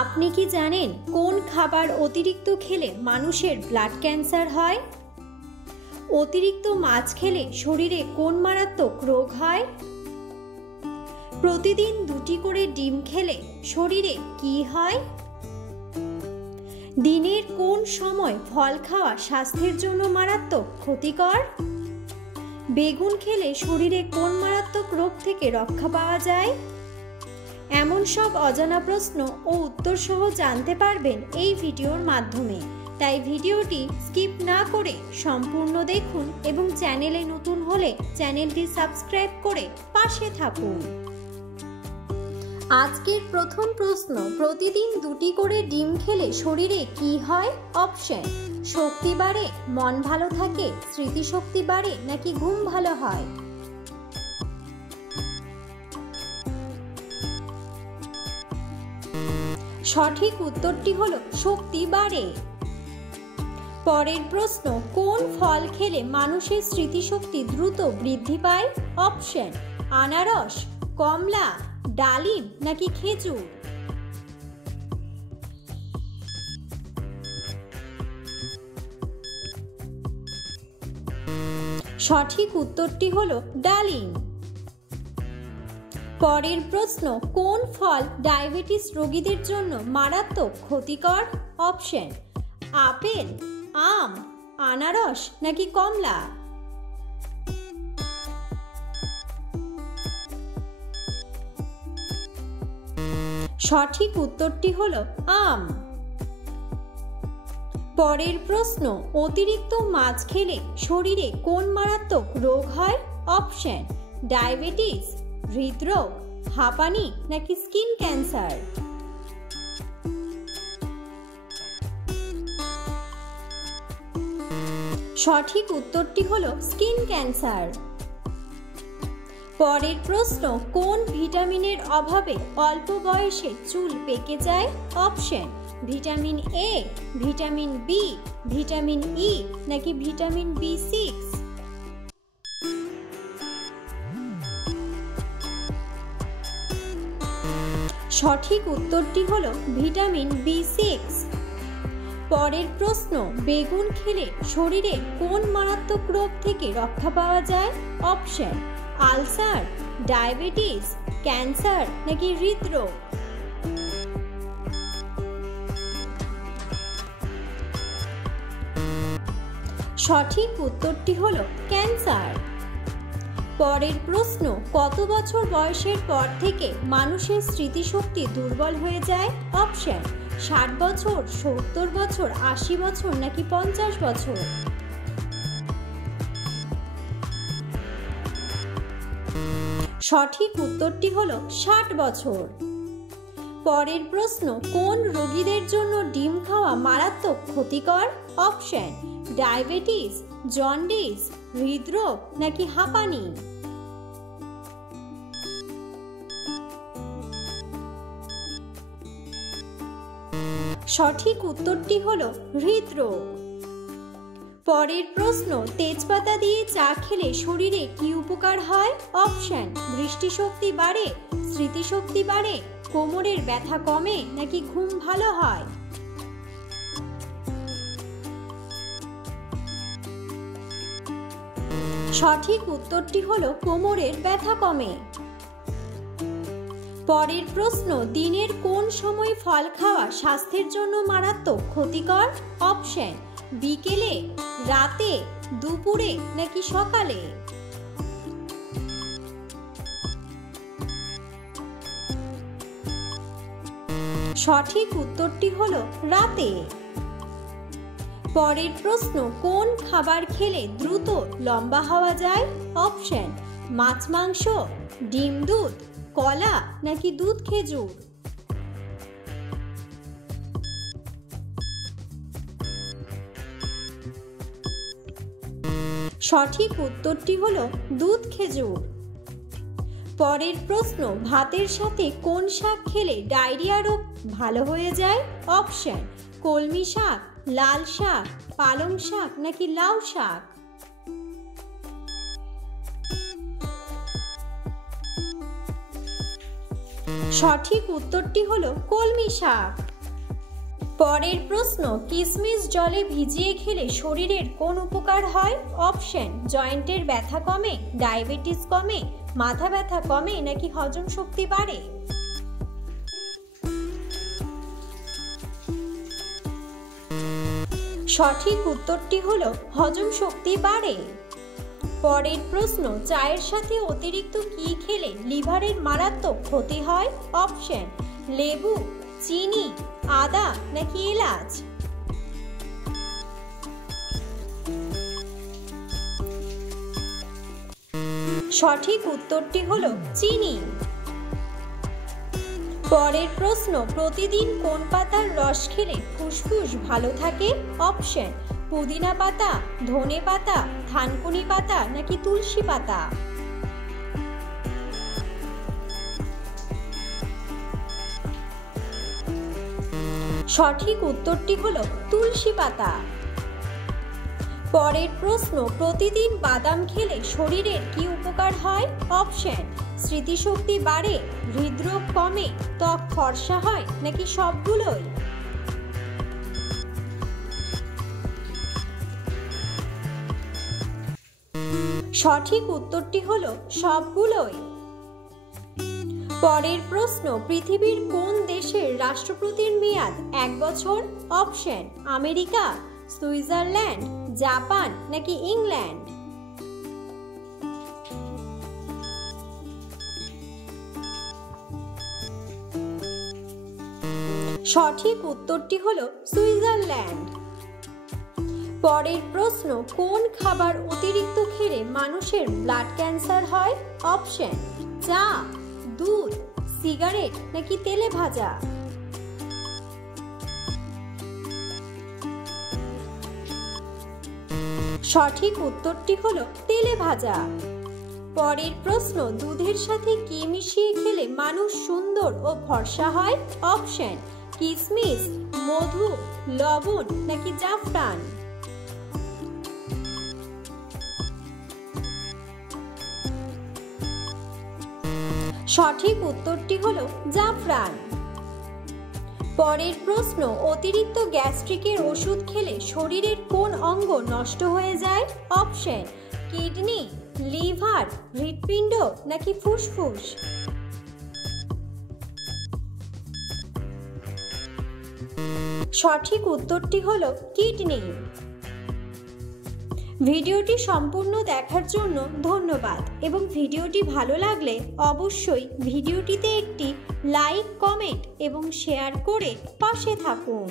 আপনি কি জানেন কোন খাবার অতিরিক্ত খেলে মানুষের ব্লাড ক্যান্সার হয়? অতিরিক্ত মাছ খেলে শরীরে কোন মারাত্মক রোগ হয়? প্রতিদিন 2টি করে ডিম খেলে শরীরে কি হয়? দিনের কোন সময় ফল খাওয়া স্বাস্থ্যের জন্য মারাত্মক ক্ষতিকর? বেগুন খেলে শরীরে কোন মারাত্মক রোগ থেকে রক্ষা পাওয়া যায়? এমন সব অজানা প্রশ্ন ও উত্তর সহ জানতে পারবেন এই ভিডিওর মাধ্যমে। তাই ভিডিওটি স্কিপ না করে সম্পূর্ণ দেখুন এবং চ্যানেলে নতুন হলে চ্যানেলটি সাবস্ক্রাইব করে পাশে থাকুন। আজকের প্রথম প্রশ্ন, প্রতিদিন 2টি করে ডিম খেলে শরীরে কি হয়? অপশন: শক্তি বাড়ে, মন ভালো থাকে, স্মৃতিশক্তি বাড়ে, নাকি ঘুম ভালো হয়? সঠিক উত্তরটি হলো শক্তি বাড়ে। পরের প্রশ্ন, কোন ফল খেলে মানুষের স্মৃতিশক্তি দ্রুত বৃদ্ধি পায়? অপশন: আনারস, কমলা, ডালিম, নাকি খেজুর? সঠিক উত্তরটি হলো ডালিম। পরের প্রশ্ন, কোন ফল ডায়াবেটিস রোগীদের জন্য মারাত্মক ক্ষতিকর? অপশন: আপেল, আম, আনারস, নাকি কমলা? সঠিক উত্তরটি হলো আম। পরের প্রশ্ন, অতিরিক্ত মাছ খেলে শরীরে কোন মারাত্মক রোগ হয়? অপশন: ডায়াবেটিস, হৃদরোগ, হাঁপানি, নাকি স্কিন ক্যান্সার? সঠিক উত্তরটি হলো স্কিন ক্যান্সার। পরের প্রশ্ন, কোন ভিটামিনের অভাবে অল্প বয়সে চুল পেকে যায়? Option: vitamin A, vitamin B, vitamin E, নাকি ভিটামিন B6? সঠিক উত্তরটি হলো ভিটামিন B6। পরের প্রশ্ন, বেগুন খেলে শরীরে কোন মারাত্মক রোগ থেকে রক্ষা পাওয়া যায়? অপশন: আলসার, ডায়াবেটিস, ক্যান্সার, নাকি হৃদরোগ? সঠিক উত্তরটি হলো ক্যান্সার। পরের প্রশ্ন, কত বছর বয়সের পর থেকে মানুষের স্মৃতিশক্তি দুর্বল হয়ে যায়? অপশন: 60 বছর, 70 বছর, 80 বছর, নাকি 50 বছর? সঠিক উত্তরটি হলো 60 বছর। পরের প্রশ্ন, কোন রোগীদের জন্য ডিম খাওয়া মারাত্মক ক্ষতিকর? অপশন: ডায়াবেটিস, জন্ডিস, হৃদরোগ, নাকি হাঁপানি? সঠিক উত্তরটি হলো হৃদরোগ। পরের প্রশ্ন, তেজপাতা দিয়ে চা খেলে শরীরে কি উপকার হয়? অপশন: দৃষ্টিশক্তি বাড়ে, স্মৃতিশক্তি বাড়ে, কোমরের ব্যথা কমে, নাকি ঘুম ভালো হয়? সঠিক উত্তরটি হলো কোমরের ব্যথা কমে। পরের প্রশ্ন, দিনের কোন সময় ফল খাওয়া স্বাস্থ্যের জন্য মারাত্মক ক্ষতিকর? অপশন: বিকেলে, রাতে, দুপুরে, নাকি সকালে? সঠিক উত্তরটি হলো রাতে। পরের প্রশ্ন, কোন খাবার খেলে দ্রুত লম্বা হওয়া যায়? অপশন: মাছ, মাংস, ডিম, দুধ, কলা, নাকি দুধ খেজুর? সঠিক উত্তরটি হলো দুধ খেজুর। পরের প্রশ্ন, ভাতের সাথে কোন শাক খেলে ডায়রিয়া রোগ ভালো হয়ে যায়? অপশন: কলমি শাক, লাল শাক, পালং শাক, নাকি লাউ শাক? সঠিক উত্তরটি হলো কলমি শাক। পরের প্রশ্ন, কিশমিশ জলে ভিজিয়ে খেলে শরীরের কোন উপকার হয়? অপশন, জয়েন্টের ব্যথা কমে, ডায়াবেটিস কমে, মাথা ব্যথা কমে, নাকি হজম শক্তি বাড়ে? সঠিক উত্তরটি হলো হজম শক্তি বাড়ে। পরের প্রশ্ন, চায়ের সাথে অতিরিক্ত কি খেলে লিভারের মারাত্মক ক্ষতি হয়? অপশন, লেবু, চিনি, আদা, নাকি এলাচ? সঠিক উত্তরটি হলো চিনি। পরের প্রশ্ন, প্রতিদিন কোন পাতার রস খেলে ফুসফুস ভালো থাকে? অপশন, পুদিনা পাতা, ধনে পাতা, থানকুনি পাতা, নাকি তুলসী পাতা? সঠিক উত্তরটি হলো তুলসী পাতা। পরের প্রশ্ন, প্রতিদিন বাদাম খেলে শরীরের কি উপকার হয়? অপশন, স্মৃতিশক্তি বাড়ে, হৃদরোগ কমে, ত্বক ফর্সা হয়, নাকি সবগুলোই? সঠিক উত্তরটি হলো সবগুলোই। পরের প্রশ্ন, পৃথিবীর কোন দেশের রাষ্ট্রপতির মেয়াদ 1 বছর? অপশন, আমেরিকা, সুইজারল্যান্ড, জাপান, নাকি ইংল্যান্ড? সঠিক উত্তরটি হলো সুইজারল্যান্ড। পরের প্রশ্ন, কোন খাবার অতিরিক্ত খেলে মানুষের ব্লাড ক্যান্সার হয়? অপশন, চা, দুধ, সিগারেট, নাকি তেলে ভাজা? সঠিক উত্তরটি হলো তেলে ভাজা। পরের প্রশ্ন, দুধের সাথে কি মিশিয়ে খেলে মানুষ সুন্দর ও ফর্সা হয়? অপশন, কিশমিশ, মধু, লবণ, নাকি জাফরান? সঠিক উত্তরটি হলো জাফরান। পরের প্রশ্ন, অতিরিক্ত গ্যাস্ট্রিকের ওষুধ খেলে শরীরের কোন অঙ্গ নষ্ট হয়ে যায়? অপশন, কিডনি, লিভার, হৃৎপিণ্ড, নাকি ফুসফুস? সঠিক উত্তরটি হলো কিডনি। ভিডিওটি সম্পূর্ণ দেখার জন্য ধন্যবাদ এবং ভিডিওটি ভালো লাগলে অবশ্যই ভিডিওটিতে একটি লাইক, কমেন্ট এবং শেয়ার করে পাশে থাকুন।